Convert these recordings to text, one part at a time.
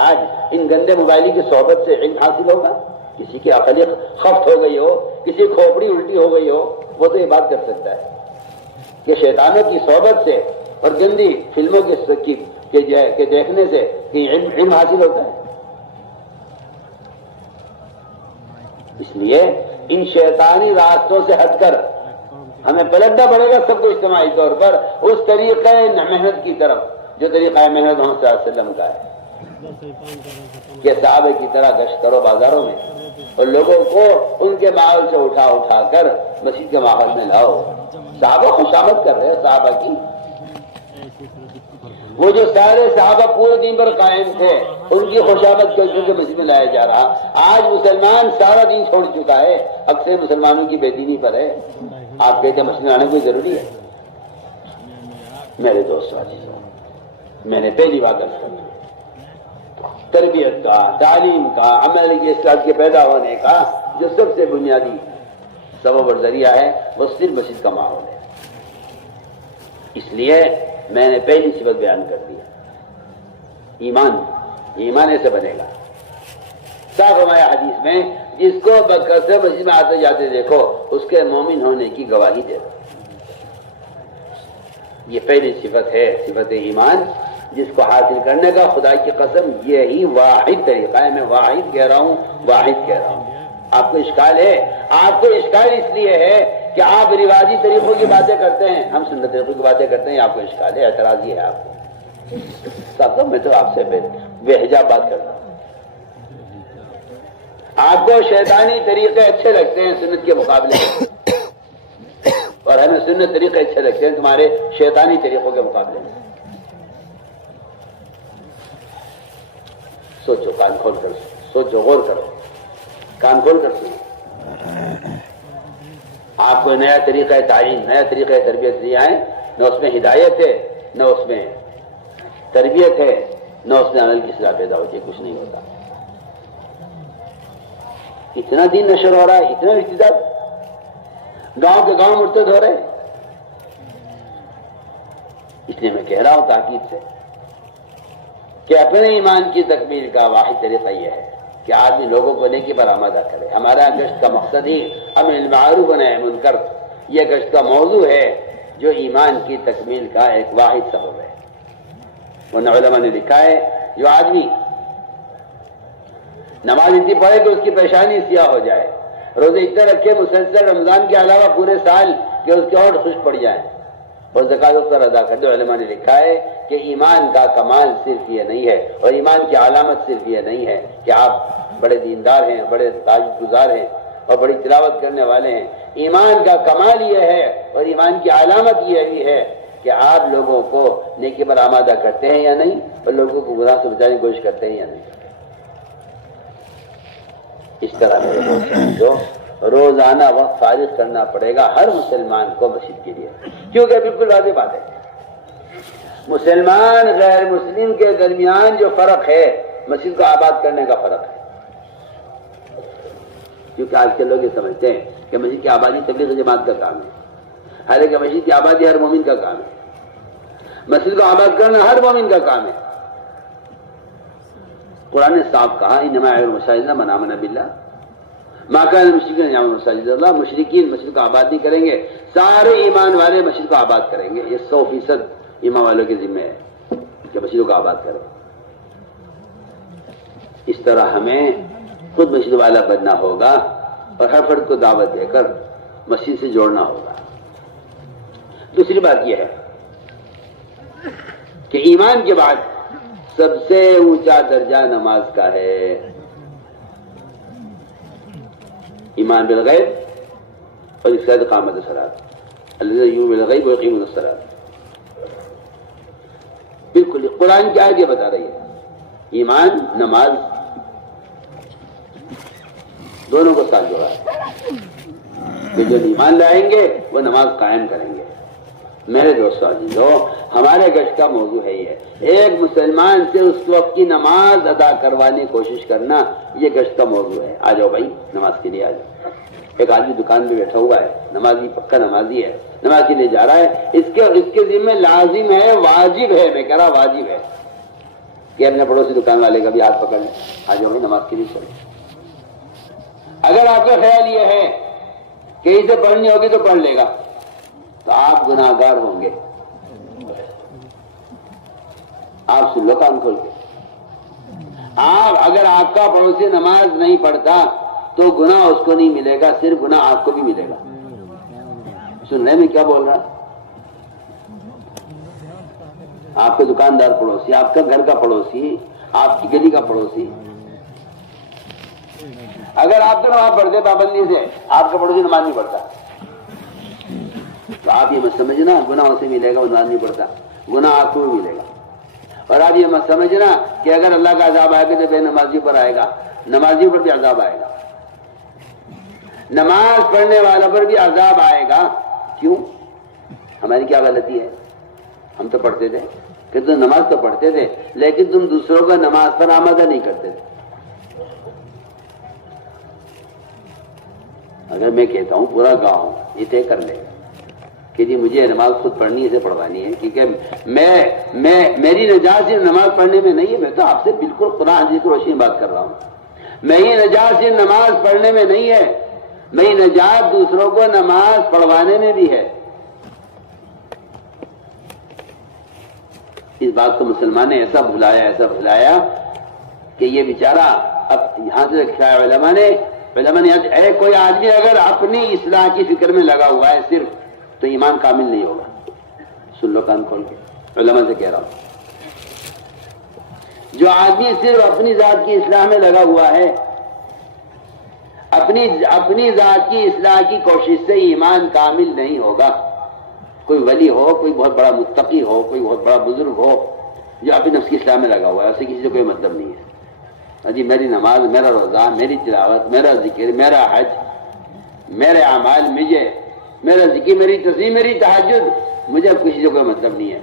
آج ان گندے موبائل کی صحبت سے علم حاصل ہوگا؟ کسی کی عقل خفت ہو گئی ہو، کسی کھوپڑی الٹی ہو گئی ہو، وہ تو یہ بات کر سکتا ہے کہ شیطانوں کی صحبت سے اور گندی فلموں کے دیکھنے سے کہ علم حاصل ہوتا ہے۔ اس لیے ان شیطانی راستوں سے ہٹ کر ہمیں پلٹنا پڑے گا سب کو اجتماعی طور پر اس طریقہ محنت کی طرف جو طریقہ محنت محمد صلی اللہ علیہ وسلم کا ہے کہ صحابہ کی طرح گشت کرو بازاروں میں اور لوگوں کو ان کے ماحول سے اٹھا اٹھا کر مسجد کے ماحول میں لاؤ۔ صحابہ خوشامد کر رہے ہیں صحابہ کی، وہ جو سارے صحابہ پورے دین پر قائم تھے ان کی خوشامد کر کے مسجد میں لایا جا رہا۔ آج مسلمان سارا دین چھوڑ چکا ہے، اکثر مسلمانوں کی بے دینی پر ہے، آپ کہتے ہیں مسجد آنے کوئی ضروری ہے؟ میرے دوستوں میں نے پہلی بات عرض کر تربیت کا، تعلیم کا، عمل کی اصلاح کے پیدا ہونے کا جو سب سے بنیادی سبب اور ذریعہ ہے وہ صرف مسجد کا ماحول ہے۔ اس لیے میں نے پہلی صفت بیان کر دیا، ایمان ایسے بنے گا۔ صاف ہمارے حدیث میں جس کو بکثرت مسجد میں آتے جاتے دیکھو اس کے مومن ہونے کی گواہی دے دو۔ یہ پہلی صفت ہے، صفت ایمان، جس کو حاصل کرنے کا خدا کی قسم یہی واحد طریقہ ہے۔ میں واحد کہہ رہا ہوں، واحد کہہ رہا ہوں۔ آپ کو اشکال ہے؟ آپ کو اشکال اس لیے ہے کہ آپ رواجی طریقوں کی باتیں کرتے ہیں، ہم سنت طریقوں کی باتیں کرتے ہیں، آپ کو اشکال ہے، اعتراض یہ ہے آپ کو۔ صاحب میں تو آپ سے بے حجاب بات کر رہا ہوں۔ آپ کو شیطانی طریقے اچھے لگتے ہیں سنت کے مقابلے میں، اور ہمیں سنت طریقے اچھے لگتے ہیں تمہارے شیطانی طریقوں کے مقابلے میں۔ سوچو، کان کھول کر سوچو، غور کرو، کان کھول کر سنو۔ آپ کو نیا طریقہ تعلیم، نیا طریقہ تربیت دیا ہے، نہ اس میں ہدایت ہے، نہ اس میں تربیت ہے، نہ اس میں عمل کی اصلاح پیدا ہوتی ہے، کچھ نہیں ہوتا۔ اتنا دین نشر ہو رہا ہے، اتنا ارتداد، گاؤں کے گاؤں مرتد ہو رہے ہیں۔ اس لیے میں کہہ رہا ہوں تاکید سے کہ اپنے ایمان کی تکمیل کا واحد طریقہ یہ ہے کہ آدمی لوگوں کو نیکی پر آمادہ کرے۔ ہمارا گشت کا مقصد ہی امر بالمعروف و نہی عن المنکر، یہ گشت کا موضوع ہے جو ایمان کی تکمیل کا ایک واحد سبب ہے۔ ورنہ علماء نے لکھا ہے جو آدمی نماز اتنی پڑھے کہ اس کی پیشانی سیاہ ہو جائے، روزے اتنے رکھے مسلسل رمضان کے علاوہ پورے سال کہ اس کے ہونٹ خشک پڑ جائیں، اور زکات اس پر ادا کر دو۔ علماء نے لکھا ہے کہ ایمان کا کمال صرف یہ نہیں ہے، اور ایمان کی علامت صرف یہ نہیں ہے کہ آپ بڑے دیندار ہیں، بڑے تہجد گزار ہیں اور بڑی تلاوت کرنے والے ہیں۔ ایمان کا کمال یہ ہے اور ایمان کی علامت یہ بھی ہے کہ آپ لوگوں کو نیکی پر آمادہ کرتے ہیں یا نہیں، اور لوگوں کو گناہ سے بچانے کی کوشش کرتے ہیں یا نہیں۔ اس طرح میرے دوستوں روزانہ وقت فارغ کرنا پڑے گا ہر مسلمان کو مسجد کے لیے، کیونکہ بالکل واضح بات ہے، مسلمان غیر مسلم کے درمیان جو فرق ہے مسجد کو آباد کرنے کا فرق ہے۔ کیونکہ آج کے لوگ یہ سمجھتے ہیں کہ مسجد کی آبادی تبلیغ جماعت کا کام ہے، حالانکہ مسجد کی آبادی ہر مومن کا کام ہے، مسجد کو آباد کرنا ہر مومن کا کام ہے۔ قرآن نے صاف کہا انما یعمر المساجد من آمن باللہ ما کان المشرکین یعمرون مساجد اللہ، مشرکین مسجد کو آباد نہیں کریں گے، سارے ایمان والے مسجد کو آباد کریں گے۔ یہ 100% ایمان والوں کے ذمہ ہے کہ مسجدوں کو آباد کریں۔ اس طرح ہمیں خود مسجد والا بننا ہوگا اور ہر فرد کو دعوت دے کر مسجد سے جوڑنا ہوگا۔ دوسری بات یہ ہے کہ ایمان کے بعد سب سے اونچا درجہ نماز کا ہے۔ ایمان بالغیب اور اس کے ساتھ اقامت الصلاۃ، الذین یؤمنون بالغیب ویقیمون الصلاۃ، بالکل قرآن کی آیت یہ بتا رہی ہے ایمان نماز دونوں کو ساتھ جوڑا ہے کہ جو ایمان لائیں گے وہ نماز قائم کریں گے۔ میرے دوستو عزیزو، ہمارے گشت کا موضوع ہے یہ ایک مسلمان سے اس وقت کی نماز ادا کروانے کی کوشش کرنا، یہ گشت کا موضوع ہے۔ آ جاؤ بھائی نماز کے لیے آ جاؤ۔ ایک آدمی دکان پہ بیٹھا ہوا ہے، نمازی پکا نمازی ہے، نماز کے لیے جا رہا ہے، اس کے ذمہ لازم ہے، واجب ہے، میں کہہ رہا واجب ہے کہ اپنے پڑوسی دکان والے کا بھی ہاتھ پکڑ لیں، آ جاؤ نماز کے لیے پڑھیں۔ اگر آپ کا خیال یہ ہے کہ اسے پڑھنی ہوگی تو پڑھ لے گا تو آپ گناہ گار ہوں گے۔ آپ سن لو کان کھول کے، آپ اگر آپ کا پڑوسی نماز نہیں پڑھتا تو گناہ اس کو نہیں ملے گا، صرف گناہ آپ کو بھی ملے گا۔ سن رہے میں کیا بول رہا؟ آپ کے دکاندار پڑوسی، آپ کا گھر کا پڑوسی، آپ کی گلی کا پڑوسی، اگر آپ تو نماز پڑھتے پابندی سے، آپ کا پڑوسی نماز نہیں پڑھتا تو آپ یہ مت سمجھنا گناہ اسے ملے گا، وہ نماز نہیں پڑھتا، گناہ آپ کو بھی ملے گا۔ اور آپ یہ مت سمجھنا کہ اگر اللہ کا عذاب آئے گا تو بے نمازی پر آئے گا، نمازی پر بھی عذاب آئے گا، نماز پڑھنے والا پر بھی عذاب آئے گا۔ کیوں؟ ہماری کیا غلطی ہے؟ ہم تو پڑھتے تھے کہ تم نماز تو پڑھتے تھے لیکن تم دوسروں کا نماز پر آمادہ نہیں کرتے تھے۔ اگر میں کہتا ہوں پورا گاؤں یہ طے کر لے کہ جی مجھے نماز خود پڑھنی ہے، اسے پڑھوانی ہے، کیونکہ میری نجات صرف نماز پڑھنے میں نہیں ہے، میں تو آپ سے بالکل قرآن حدیث کی روشنی میں بات کر رہا ہوں۔ میری نجات صرف نماز پڑھنے میں نہیں ہے، میری نجات دوسروں کو نماز پڑھوانے میں بھی ہے۔ اس بات کو مسلمان نے ایسا بھلایا کہ یہ بیچارہ اب یہاں سے رکھا ہے علماء نے کوئی آدمی اگر اپنی اصلاح کی فکر میں لگا ہوا ہے صرف تو ایمان کامل نہیں ہوگا۔ سن لو کان کھول کے، علماء سے کہہ رہا ہوں، جو آدمی صرف اپنی ذات کی اصلاح میں لگا ہوا ہے، اپنی ذات کی اصلاح کی کوشش سے ایمان کامل نہیں ہوگا۔ کوئی ولی ہو، کوئی بہت بڑا متقی ہو، کوئی بہت بڑا بزرگ ہو، جو اپنی نفس کی اصلاح میں لگا ہوا ہے، اسے کسی سے کوئی مطلب نہیں ہے۔ جی میری نماز، میرا روزہ، میری تلاوت، میرا ذکر، میرا حج، میرے اعمال، میرا ذکر، میری تسبیح، میری تہجد، مجھے اب کسی سے کوئی مطلب نہیں ہے۔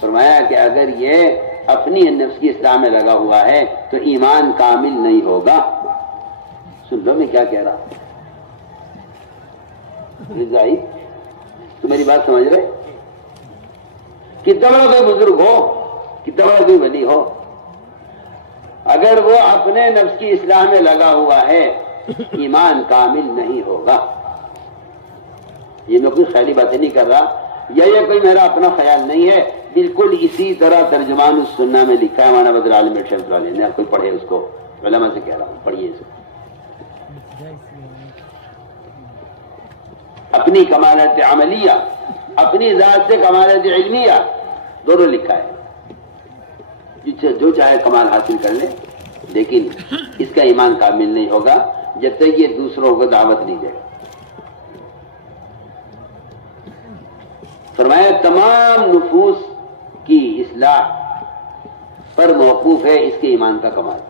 فرمایا کہ اگر یہ اپنی نفس کی اصلاح میں لگا ہوا ہے تو ایمان کامل نہیں ہوگا۔ سن لو میں کیا کہہ رہا ہوں، تو میری بات سمجھ رہے؟ کتنا بڑا کوئی بزرگ ہو، کتنا بڑا کوئی ولی ہو، اگر وہ اپنے نفس کی اصلاح میں لگا ہوا ہے ایمان کامل نہیں ہوگا۔ یہ میں کوئی خیالی باتیں نہیں کر رہا، یہ کوئی میرا اپنا خیال نہیں ہے، بالکل اسی طرح ترجمان السنہ میں لکھا ہے مولانا بدر عالم شمس والے نے، کوئی پڑھے اس کو، علماء سے کہہ رہا ہوں پڑھیے اس کو۔ اپنی کمالات عملیہ، اپنی ذات سے کمالات علمیہ دونوں لکھا ہے، جو چاہے کمال حاصل کر لے، لیکن اس کا ایمان کامل نہیں ہوگا جب تک یہ دوسروں کو دعوت نہیں دے۔ فرمایا تمام نفوس کی اصلاح پر موقوف ہے اس کے ایمان کا کمال۔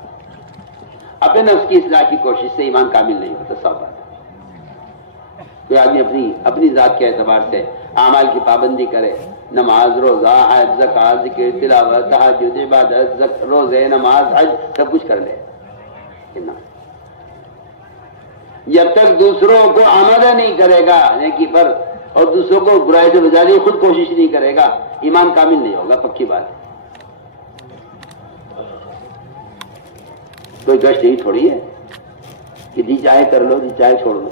اپنے نفس کی اصلاح کی کوشش سے ایمان کامل نہیں ہوتا، صاف بات ہے۔ کوئی آدمی اپنی ذات کے اعتبار سے اعمال کی پابندی کرے، نماز، روزہ، حج، زکوٰۃ، ذکر، تلاوت، تہجد، عبادت، روزے، نماز، حج سب کچھ کر لے، جب تک دوسروں کو آمادہ نہیں کرے گا نیکی پر اور دوسروں کو برائی سے بچانے کی خود کوشش نہیں کرے گا، ایمان کامل نہیں ہوگا، پکی بات ہے۔ کوئی گشت یہی تھوڑی ہے کہ جی چاہے کر لو، جی چاہے چھوڑ دو۔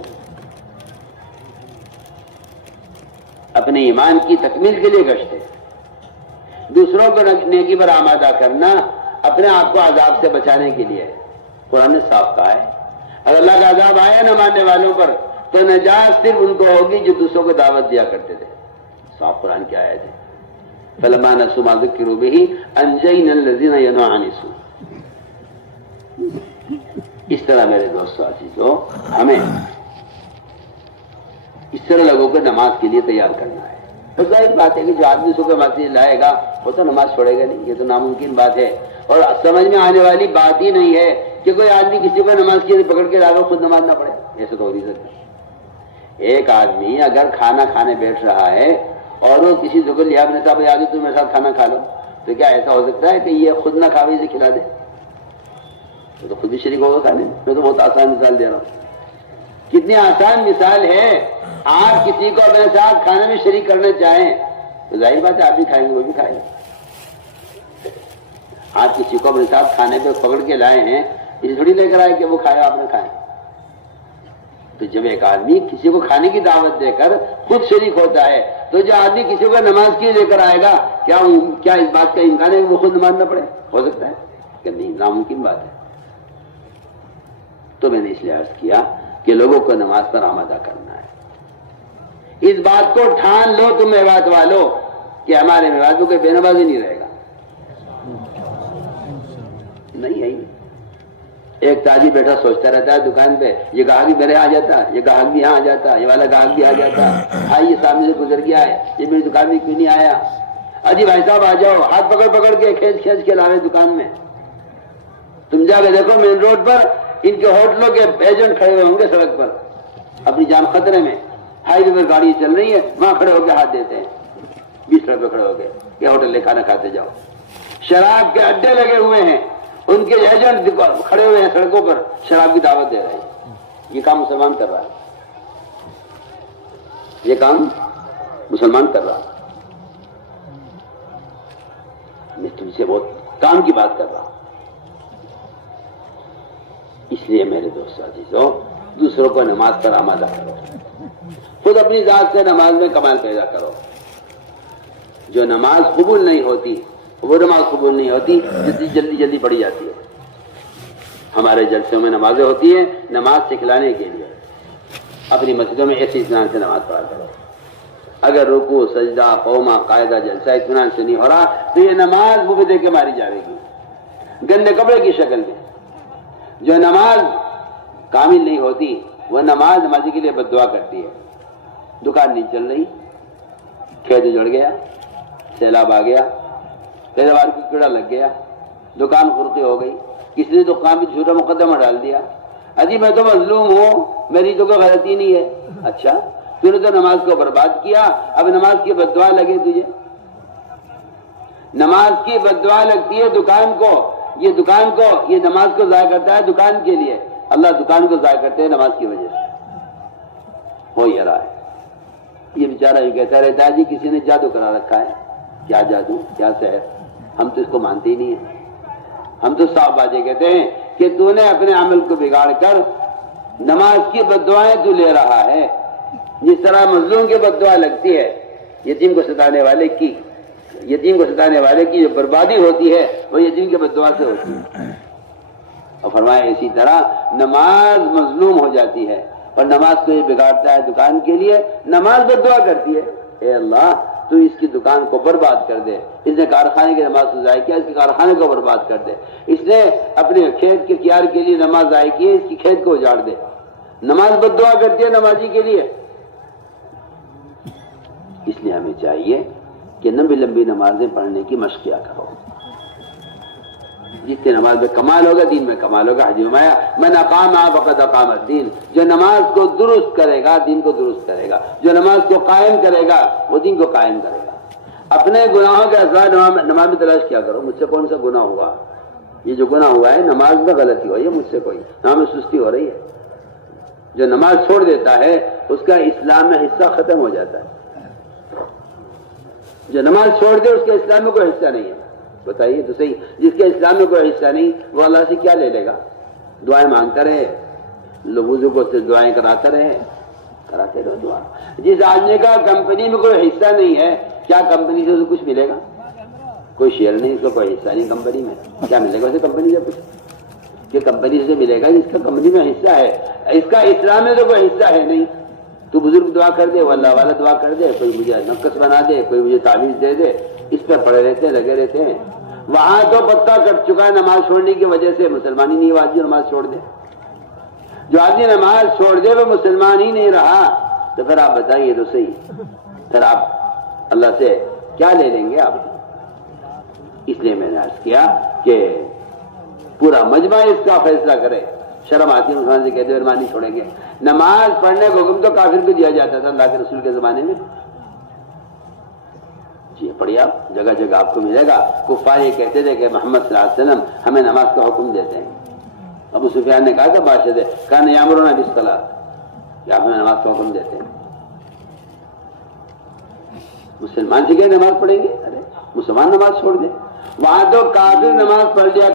اپنے ایمان کی تکمیل کے لیے گشت ہے، دوسروں کو نیکی پر آمادہ کرنا اپنے آپ کو عذاب سے بچانے کے لیے ہے۔ قرآن نے صاف کہا ہے اگر اللہ کا عذاب آیا نہ ماننے والوں پر تو نجات صرف ان کو ہوگی جو دوسروں کو دعوت دیا کرتے تھے۔ صاف قرآن کی آیت ہے، فَلَمَّا نَسُوا مَا ذُكِّرُوا بِهِ أَنجَيْنَا الَّذِينَ يَنْهَوْنَ عَنِ السُّوءِ۔ اس طرح میرے دوستو عزیزو، ہمیں اس طرح لوگوں کو نماز کے لیے تیار کرنا ہے۔ تو ظاہر بات ہے کہ جو آدمی صبح مسجد لائے گا وہ تو نماز چھوڑے گا نہیں، یہ تو ناممکن بات ہے، اور سمجھ میں آنے والی بات ہی نہیں ہے کہ کوئی آدمی کسی کو نماز کے لیے پکڑ کے لاگا خود نماز نہ پڑھے، ایسے تو ہو نہیں سکتا۔ ایک آدمی اگر کھانا کھانے بیٹھ رہا ہے اور وہ کسی سے لیا اپنے صاحب یاد تم میرے ساتھ کھانا کھا لو، تو کیا ایسا ہو سکتا ہے کہ یہ خود نہ کھاوے اسے کھلا دے؟ وہ تو خود بھی شریک ہوگا کھانے میں۔ میں تو بہت آسان مثال دے رہا ہوں، کتنی آسان مثال ہے۔ آپ کسی کو اپنے ساتھ کھانے میں شریک کرنا چاہیں تو ظاہر بات ہے آپ بھی کھائیں گے، وہ بھی کھائیں گے۔ آپ کسی کو اپنے ساتھ کھانے پہ پکڑ کے لائے ہیں، اس تھوڑی لے کر آئے کہ وہ کھائے آپ نے کھائے. تو جب ایک آدمی کسی کو کھانے کی دعوت دے کر خود شریک ہوتا ہے تو جو آدمی کسی کو نماز کی لے کر آئے گا، کیا اس بات کا امکان ہے کہ وہ خود نماز نہ پڑھے؟ ہو سکتا ہے کہ نہیں، ناممکن بات ہے. تو میں نے اس لیے عرض کیا کہ لوگوں کو نماز پر آمادہ کرنا ہے. اس بات کو ٹھان لو تم میوات والو کہ ہمارے میوات کو کوئی بے نمازی نہیں رہے گا. نہیں ہے. ایک تاجر بیٹھا سوچتا رہتا ہے دکان پہ، یہ گاہک بھی میرے آ جاتا، یہ گاہک بھی یہاں آ جاتا، یہ والا گاہک بھی آ جاتا، بھائی یہ سامنے سے گزر گیا ہے، یہ میری دکان میں کیوں نہیں آیا؟ اجی بھائی صاحب آ جاؤ، ہاتھ پکڑ پکڑ کے کھینچ کھینچ کے لاوے دکان میں. تم جا کے دیکھو مین روڈ پر ان کے ہوٹلوں کے ایجنٹ کھڑے ہوئے ہوں گے سڑک پر اپنی جان خطرے میں. ہائی وے پر گاڑی چل رہی ہے، وہاں کھڑے ہو کے ہاتھ دیتے ہیں 20 روپے کھڑے ہو کے، یہ ہوٹل لے کھانا کھاتے جاؤ. شراب کے اڈے لگے ہوئے ہیں، ان کے ایجنٹ کھڑے ہوئے ہیں سڑکوں پر، شراب کی دعوت دے رہے ہیں. یہ کام مسلمان کر رہا ہے، یہ کام مسلمان کر رہا ہے. میں تم سے بہت کام کی بات کر رہا ہوں. اس لیے میرے دوستو عزیزو، دوسروں کو نماز پر آمادہ کرو، خود اپنی ذات سے نماز میں کمال پیدا کرو. جو نماز قبول نہیں ہوتی وہ نماز قبول نہیں ہوتی جلدی جلدی پڑھی جاتی ہے. ہمارے جلسوں میں نمازیں ہوتی ہیں نماز سکھلانے کے لیے. اپنی مسجدوں میں ایسے اطمینان سے نماز پڑھا کرو. اگر رکوع سجدہ قومہ قاعدہ جلسہ اطمینان سے نہیں ہو رہا تو یہ نماز منہ دے کے ماری جائے گی گندے کپڑے کی شکل میں. جو نماز کامل نہیں ہوتی وہ نمازی کے لیے بد دعا کرتی ہے. دکان نہیں چل رہی، کھیت جڑ گیا، سیلاب آ گیا، پیداوار کی کیڑا لگ گیا، دکان خرقی ہو گئی، کسی نے تو کام بھی جھوٹا مقدمہ ڈال دیا، اجی میں تو مظلوم ہوں، میری تو کوئی غلطی نہیں ہے. اچھا تو نے تو نماز کو برباد کیا، اب نماز کی بد دعا لگے تجھے. نماز کی بد دعا لگتی ہے دکان کو. یہ نماز کو ضائع کرتا ہے دکان کے لیے. اللہ دکان کو ضائع کرتے ہیں نماز کی وجہ سے. ہو یہ رہا ہے. یہ بیچارہ یہ کہتا رہتا ہے جی کسی نے جادو کرا رکھا ہے. کیا جادو، کیا سحر؟ ہم تو اس کو مانتے ہی نہیں ہیں. ہم تو صاف باتیں کہتے ہیں کہ تو نے اپنے عمل کو بگاڑ کر نماز کی بد دعائیں تو لے رہا ہے. جس طرح مظلوم کی بد دعا لگتی ہے، یتیم کو ستانے والے کی جو بربادی ہوتی ہے وہ یتیم کے بد دعا سے ہوتی ہے. اور فرمایا اسی طرح نماز مظلوم ہو جاتی ہے اور نماز کو یہ بگاڑتا ہے دکان کے لیے. نماز بد دعا کرتی ہے، اے اللہ تو اس کی دکان کو برباد کر دے. اس نے کارخانے کی نماز کو ضائع کیا، اس کے کارخانے کو برباد کر دے. اس نے اپنے کھیت کے کیار کے لیے نماز ضائع کی، اس کی کھیت کو اجاڑ دے. نماز بد دعا کرتی ہے نمازی کے لیے. اس لیے ہمیں چاہیے کہ لمبی لمبی نمازیں پڑھنے کی مشق کیا کرو. جس سے نماز میں کمال ہوگا دین میں کمال ہوگا. حدیث میں آیا من اقام فقد اقام الدین. جو نماز کو درست کرے گا دین کو درست کرے گا. جو نماز کو قائم کرے گا وہ دین کو قائم کرے گا. اپنے گناہوں کے اثرات نماز میں تلاش کیا کرو. مجھ سے کون سا گناہ ہوا؟ یہ جو گناہ ہوا ہے نماز میں غلطی ہوئی ہے مجھ سے، کوئی نام میں سستی ہو رہی ہے. جو نماز چھوڑ دیتا ہے اس کا اسلام میں حصہ ختم ہو جاتا ہے. جو نماز چھوڑ دے اس کے اسلام میں کوئی حصہ نہیں ہے. بتائیے تو صحیح، جس کے اسلام میں کوئی حصہ نہیں وہ اللہ سے کیا لے لے گا؟ دعائیں مانگتا رہے، بزرگوں سے دعائیں کراتے رہو دعا. جس آدمی کا کمپنی میں کوئی حصہ نہیں ہے، کیا کمپنی سے اسے کچھ ملے گا؟ کوئی شیئر نہیں، اس کا کوئی حصہ نہیں کمپنی میں، کیا ملے گا اسے کمپنی سے؟ کچھ یہ کمپنی سے ملے گا جس کا کمپنی میں حصہ ہے. اس کا اسلام میں تو کوئی حصہ ہے نہیں. تو بزرگ دعا کر دے، وہ اللہ والا دعا کر دے، کوئی مجھے نقص بنا دے، کوئی مجھے تعویذ دے دے، اس پہ پڑے رہتے ہیں، لگے رہتے ہیں. وہاں تو پتا کٹ چکا ہے نماز چھوڑنے کی وجہ سے. مسلمان ہی نہیں ہوا جو نماز چھوڑ دے. جو آدمی نماز چھوڑ دے وہ مسلمان ہی نہیں رہا. تو پھر آپ بتائیے تو صحیح، پھر آپ اللہ سے کیا لے لیں گے آپ؟ اس لیے میں نے عرض کیا کہ پورا مجمع اس کا فیصلہ کرے. شرم آتی ہے مسلمان سے کہتے مہربانی چھوڑیں گے. نماز پڑھنے کو حکم تو کافر کو دیا جاتا تھا اللہ کے رسول کے زمانے میں. جی پڑھیے آپ، جگہ جگہ آپ کو ملے گا. کفار یہ کہتے تھے کہ محمد صلی اللہ علیہ وسلم ہمیں نماز کا حکم دیتے ہیں. ابو سفیان نے کہا تھا بادشاہ سے، کان یامرنا بالصلاۃ، کہ آپ ہمیں نماز کا حکم دیتے ہیں. مسلمان سے کہ نماز پڑھیں گے؟ ارے مسلمان نماز چھوڑ دے. وہاں تو کافر نماز پڑھ لیا